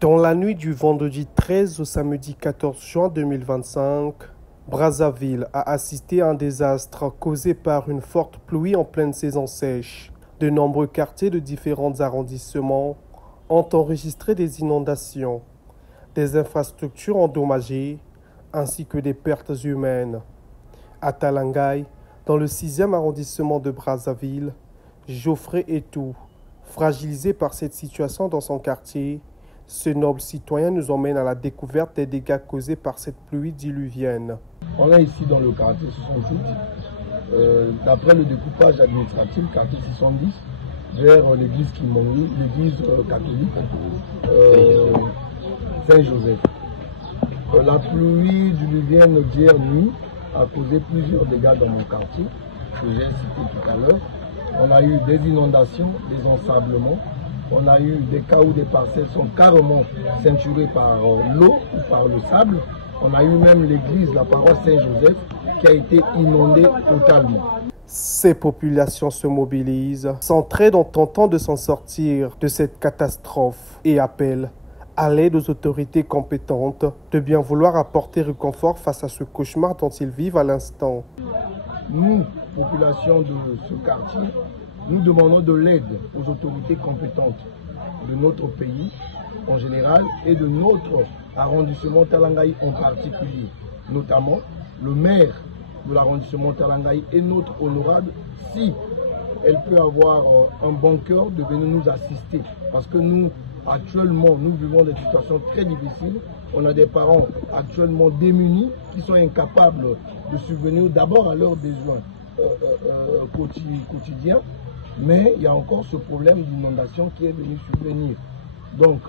Dans la nuit du vendredi 13 au samedi 14 juin 2025, Brazzaville a assisté à un désastre causé par une forte pluie en pleine saison sèche. De nombreux quartiers de différents arrondissements ont enregistré des inondations, des infrastructures endommagées ainsi que des pertes humaines. À Talangaï, dans le 6e arrondissement de Brazzaville, Geoffrey Etou, fragilisé par cette situation dans son quartier, ce noble citoyen nous emmène à la découverte des dégâts causés par cette pluie diluvienne. On est ici dans le quartier 68. D'après le découpage administratif, quartier 70, vers l'église Kimoni, l'église catholique Saint-Joseph. La pluie diluvienne d'hier nuit a causé plusieurs dégâts dans mon quartier, que j'ai cité tout à l'heure. On a eu des inondations, des ensablements. On a eu des cas où des parcelles sont carrément ceinturées par l'eau ou par le sable. On a eu même l'église, la paroisse Saint-Joseph, qui a été inondée totalement. Ces populations se mobilisent, s'entraident en tentant de s'en sortir de cette catastrophe et appellent à l'aide aux autorités compétentes de bien vouloir apporter réconfort face à ce cauchemar dont ils vivent à l'instant. Nous, population de ce quartier, nous demandons de l'aide aux autorités compétentes de notre pays en général et de notre arrondissement Talangaï en particulier. Notamment, le maire de l'arrondissement Talangaï est notre honorable. Si elle peut avoir un bon cœur de venir nous assister. Parce que nous, actuellement, nous vivons des situations très difficiles. On a des parents actuellement démunis qui sont incapables de subvenir d'abord à leurs besoins quotidiens. Mais il y a encore ce problème d'inondation qui est venu subvenir. Donc,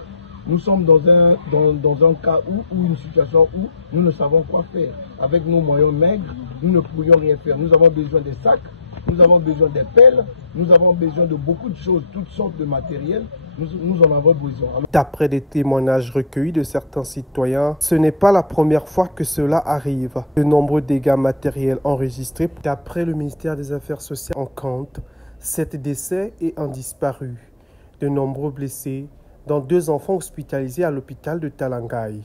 nous sommes dans un cas ou une situation où nous ne savons quoi faire. Avec nos moyens maigres, nous ne pourrions rien faire. Nous avons besoin des sacs, nous avons besoin des pelles, nous avons besoin de beaucoup de choses, toutes sortes de matériel. Nous en avons besoin. D'après des témoignages recueillis de certains citoyens, ce n'est pas la première fois que cela arrive. De nombreux dégâts matériels enregistrés. D'après le ministère des Affaires sociales, on compte 7 décès et un disparu. De nombreux blessés, dont 2 enfants hospitalisés à l'hôpital de Talangaï.